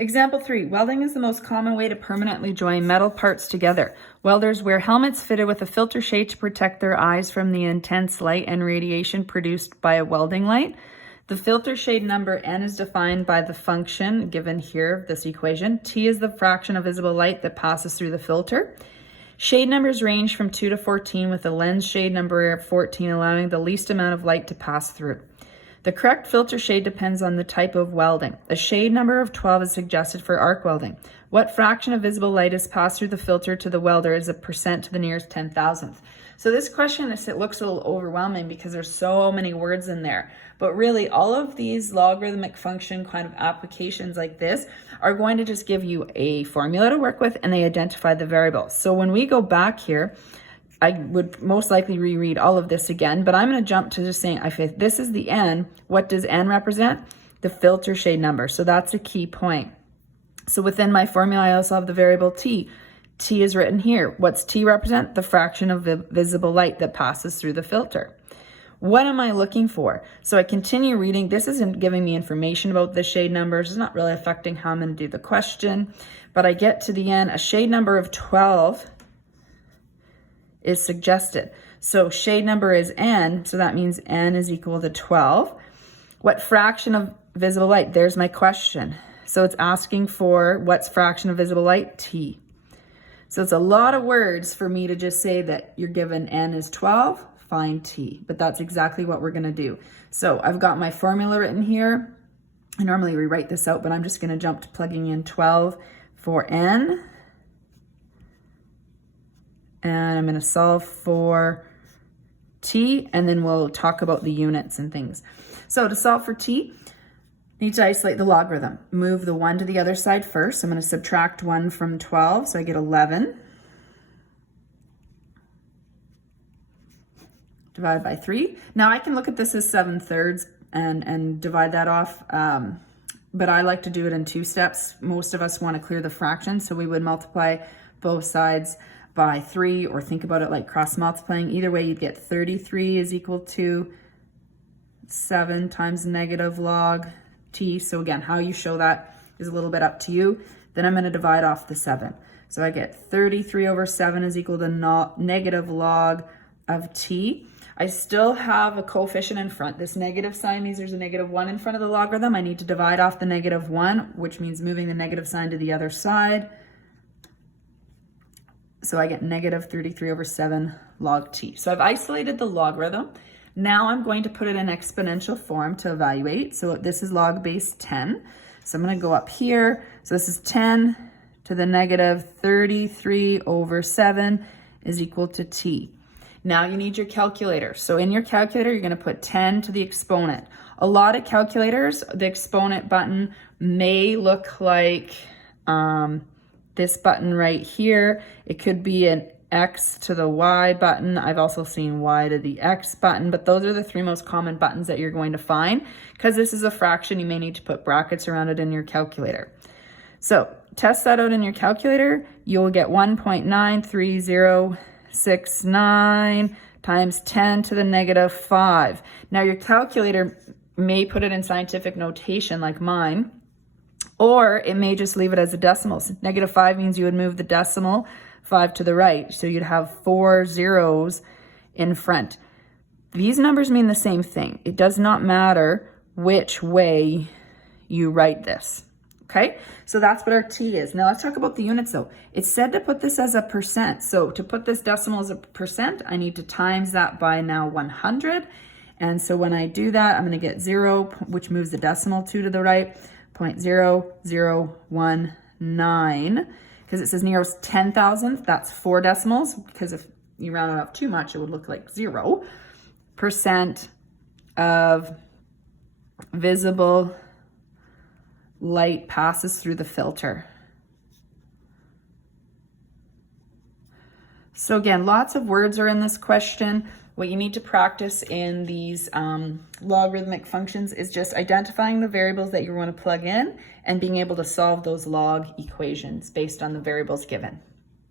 Example 3, welding is the most common way to permanently join metal parts together. Welders wear helmets fitted with a filter shade to protect their eyes from the intense light and radiation produced by a welding light. The filter shade number N is defined by the function given here, this equation. T is the fraction of visible light that passes through the filter. Shade numbers range from 2 to 14, with the lens shade number of 14 allowing the least amount of light to pass through. The correct filter shade depends on the type of welding. A shade number of 12 is suggested for arc welding. What fraction of visible light is passed through the filter to the welder is a percent to the nearest 10,000th. So this question, it looks a little overwhelming because there's so many words in there. But really, all of these logarithmic function kind of applications like this are going to just give you a formula to work with, and they identify the variables. So when we go back here, I would most likely reread all of this again, but I'm going to jump to just saying, if this is the N, what does N represent? The filter shade number. So that's a key point. So within my formula, I also have the variable T. T is written here. What's T represent? The fraction of visible light that passes through the filter. What am I looking for? So I continue reading. This isn't giving me information about the shade numbers. It's not really affecting how I'm going to do the question, but I get to the end, a shade number of 12 is suggested. So shade number is N, so that means N is equal to 12. What fraction of visible light? There's my question. So it's asking for what's fraction of visible light? T. So it's a lot of words for me to just say that you're given N is 12, find T. But that's exactly what we're gonna do. So I've got my formula written here. I normally rewrite this out, but I'm just gonna jump to plugging in 12 for N. And I'm going to solve for T, and then we'll talk about the units and things. So to solve for T, I need to isolate the logarithm. Move the 1 to the other side first. I'm going to subtract 1 from 12, so I get 11. Divided by 3. Now I can look at this as 7/3 and divide that off, but I like to do it in 2 steps. Most of us want to clear the fraction, so we would multiply both sides by 3, or think about it like cross multiplying. Either way, you'd get 33 is equal to 7 times negative log T. So again, how you show that is a little bit up to you. Then I'm going to divide off the 7. So I get 33 over 7 is equal to negative log of T. I still have a coefficient in front. This negative sign means there's a negative 1 in front of the logarithm. I need to divide off the negative 1, which means moving the negative sign to the other side. So I get negative 33 over 7 log T. So I've isolated the logarithm. Now I'm going to put it in exponential form to evaluate. So this is log base 10. So I'm going to go up here. So this is 10 to the negative 33 over 7 is equal to T. Now you need your calculator. So in your calculator, you're going to put 10 to the exponent. A lot of calculators, the exponent button may look like this button right here. It could be an X to the Y button. I've also seen Y to the X button, but those are the 3 most common buttons that you're going to find. Because this is a fraction, you may need to put brackets around it in your calculator. So test that out in your calculator. You'll get 1.93069 times 10 to the negative 5. Now your calculator may put it in scientific notation like mine, or it may just leave it as a decimals. Negative 5 means you would move the decimal 5 to the right. So you'd have 4 zeros in front. These numbers mean the same thing. It does not matter which way you write this. Okay, so that's what our T is. Now let's talk about the units though. It's said to put this as a percent. So to put this decimal as a percent, I need to times that by now 100. And so when I do that, I'm going to get 0, which moves the decimal 2 to the right. 0.0019, because it says nearest 10,000, that's 4 decimals, because if you round it up too much, it would look like 0% of visible light passes through the filter. So again, lots of words are in this question. What you need to practice in these logarithmic functions is just identifying the variables that you want to plug in and being able to solve those log equations based on the variables given.